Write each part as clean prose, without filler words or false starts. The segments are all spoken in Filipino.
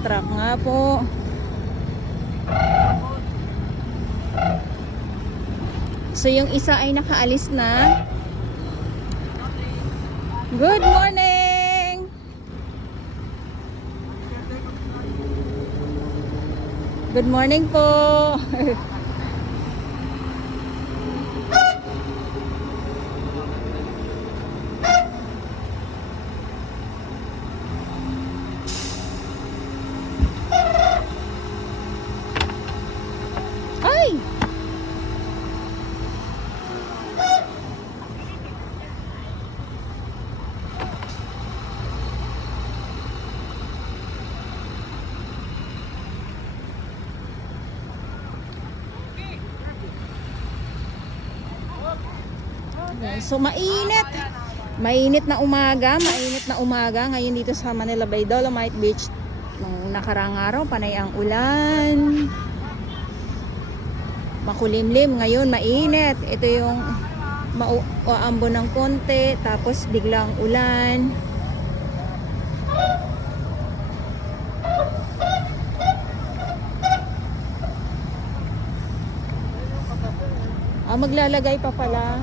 truck nga po. So yung isa ay nakaalis na. Good morning! Good morning po! Ay! So mainit. Mainit na umaga, ngayon dito sa Manila Bay Dolomite Beach. Nung nakaraang araw, panay ang ulan. Makulimlim, ngayon mainit. Ito yung mauambo ng konti, tapos biglang ulan. Maglalagay pa pala.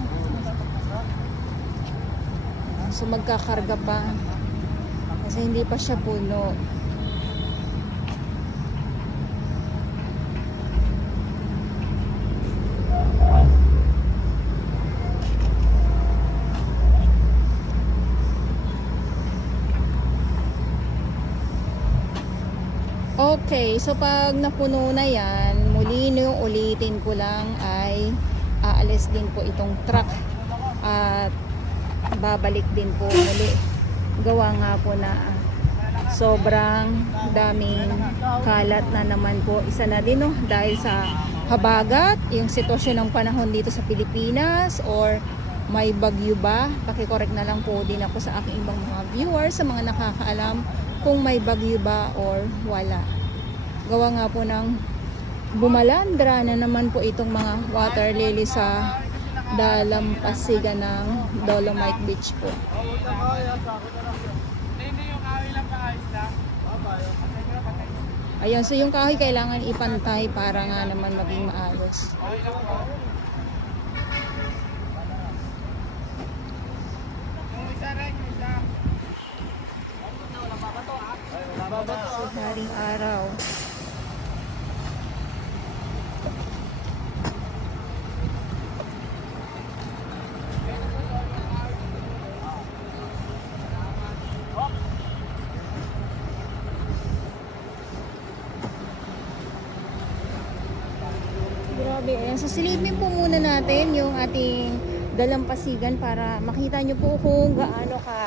So magkakarga pa. Kasi hindi pa siya puno. Okay, so pag napuno na yan, muli yung ulitin ko lang ay aalis din po itong truck at babalik din po muli. Gawa nga po na sobrang daming kalat na naman po. Isa na din dahil sa habagat, yung sitwasyon ng panahon dito sa Pilipinas, or may bagyo ba. Pakicorrect na lang po din ako sa aking ibang mga viewers, sa mga nakakaalam kung may bagyo ba or wala. Gawa nga po ng bumalandra na naman po itong mga water lily sa dalampasigan ng Dolomite Beach po. Ayun, so yung kahoy kailangan ipantay para nga naman maging maayos. So, haring araw. Grabe, ayan. So silipin po muna natin yung ating dalampasigan para makita nyo po kung gaano ka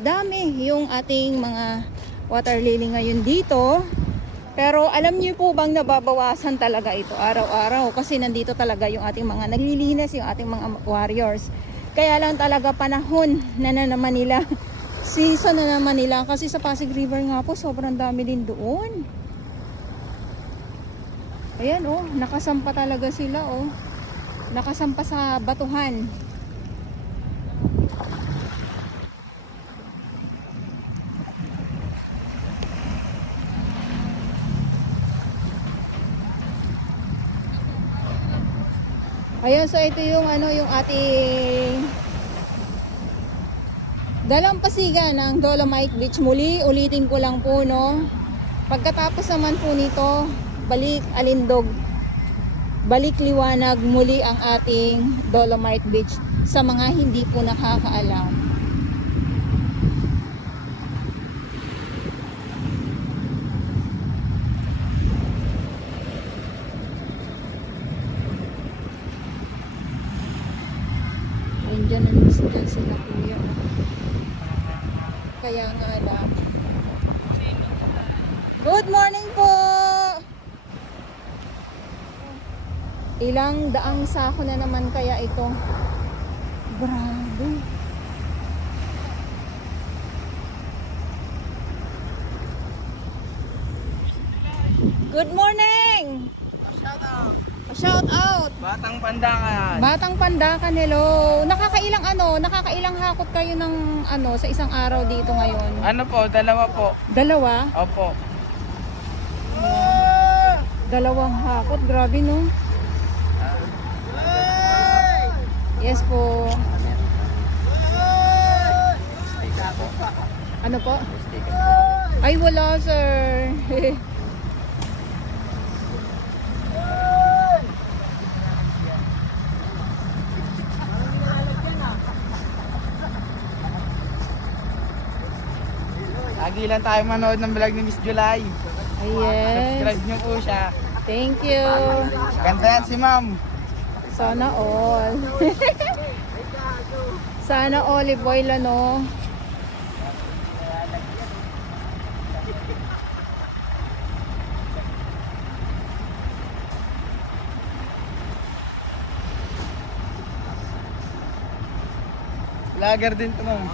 dami yung ating mga water lily ngayon dito. Pero alam nyo po bang nababawasan talaga ito araw-araw kasi nandito talaga yung ating mga naglilinis, yung ating mga warriors. Kaya lang talaga panahon na naman nila, season na naman nila, kasi sa Pasig River nga po sobrang dami din doon. Ayan nakasampa talaga sila nakasampa sa batuhan. Ayun, so ito yung yung ating dalampasigan ng Dolomite Beach. Muli, ulitin ko lang po pagkatapos naman po nito, balik Alindog, balik Liwanag muli ang ating Dolomite Beach sa mga hindi po nakakaalam. Diyan na sila kuya. Kaya nga lang. Good morning po! Ilang daang sako na naman kaya ito. Grabe. Good morning! Shout out! Batang Pandakan. Batang Pandakan, hello. Nakakailang hakot kayo ng sa isang araw dito ngayon? Ano po, dalawa po. Dalawa? Opo. Dalawang hakot, grabe no. Yes po. Sticker po. Ano po? Sticker po. Ay wala sir. Lagi lang tayo manood ng vlog ni Miss July. Ay, yes. Subscribe niyo po siya. Thank you. Ganda yan si ma'am. Sana all. Sana olive oil ano. Vlogger din to ma'am.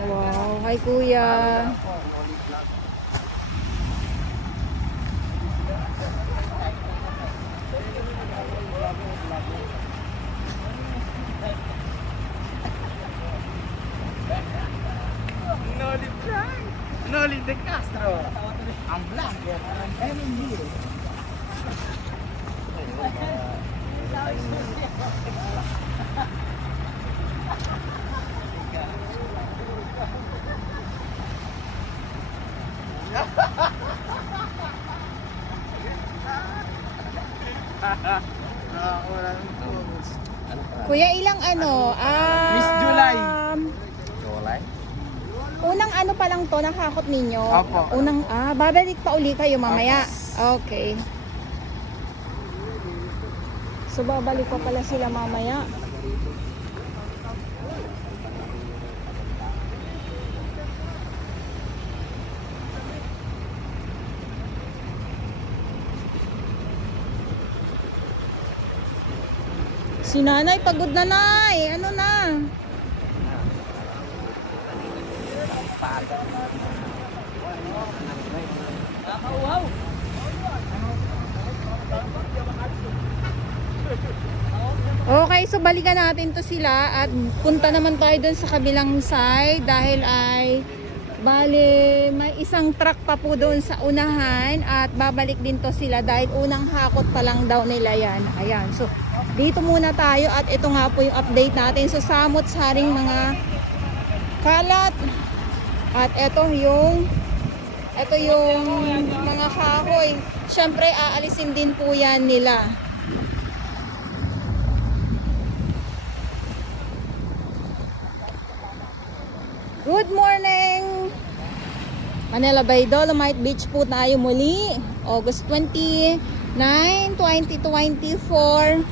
Wow, hi kuya. Noli Frank. Noli De Castro. Ang vlogger. MMB. Kuya, ilang ano? Miss July. Unang ano pa lang to, nakakot ninyo? Opo. Unang, babalik pa uli kayo mamaya. Okay. So, babalik pa pala sila mamaya. Si nanay, pagod na nay. Ano na? Okay, so balikan natin to sila at punta naman tayo dun sa kabilang side dahil ay bale may isang truck pa po doon sa unahan at babalik din to sila dahil unang hakot pa lang daw nila yan. Ayan, so dito muna tayo at ito nga po yung update natin. So samot-saring mga kalat at ito yung mga kahoy. Syempre aalisin din po yan nila. Good morning! Manila Bay Dolomite Beach po tayo muli. August 29, 2024.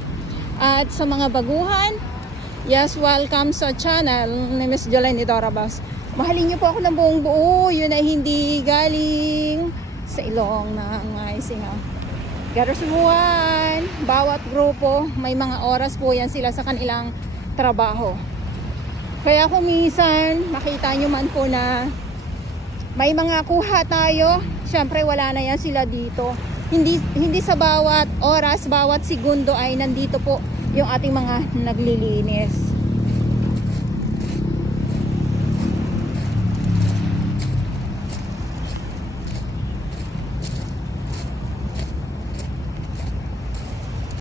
At sa mga baguhan, yes, welcome sa channel ni Miss Jolene Idorabas. Mahalin niyo po ako ng buong buo. Yun ay hindi galing sa ilong ng Isingaw. Garasubuan, bawat grupo, may mga oras po yan sila sa kanilang trabaho. Kaya kung minsan, makita nyo man po na may mga kuha tayo, syempre wala na yan sila dito. Hindi sa bawat oras, bawat segundo ay nandito po yung ating mga naglilinis.